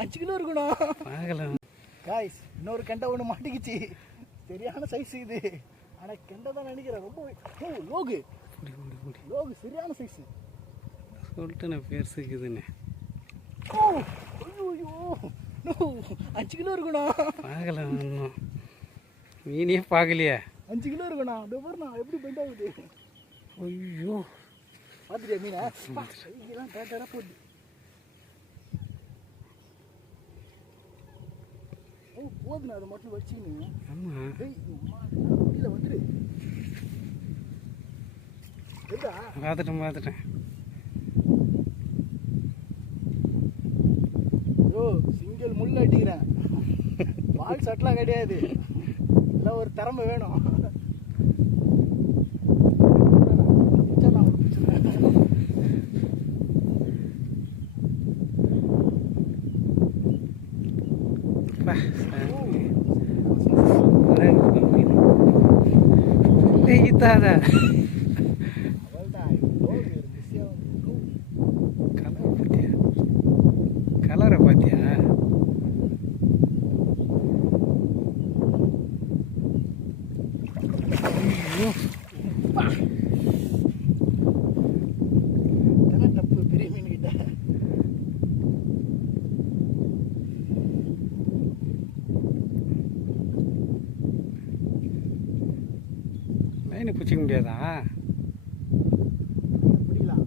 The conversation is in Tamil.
அஞ்சு கிலோ இருக்குண்ணா பார்க்கலாம். காய்ஸ் இன்னொரு கெண்டை ஒன்று மாட்டிக்கிச்சு. சரியான சைஸ் இது. ஆனால் கெண்டை தான் நினைக்கிறேன். ரொம்ப ஓ லோகு. லோகு சரியான சைஸ் சொல்லிட்டேனே பெருசுக்குதுன்னு ஓ ஐயோ நோ அஞ்சு கிலோ இருக்குண்ணா பார்க்கலாம் இன்னும். மீனே பார்க்கலையே. அஞ்சு கிலோ இருக்குண்ணா இதோ பாருண்ணா எப்படி பெண்ட் ஆகுது? ஐயோ. பார்த்துட்டியா மீனை கையெல்லாம் டேட்டாக போகுது ஓ போதுண்ணா அதை மட்டும் அம்மா வெளியில் வந்துடு பார்த்துட்டேன் பார்த்துட்டேன் ஓ சிங்கிள் முள் அடிக்கிறேன் பால் சட்டெலாம் கிடையாது. எல்லாம் ஒரு திறமை வேணும். bah Ayo kita dah. லைனை பிடிச்சிக்க முடியாதா? பிடிக்கலாம்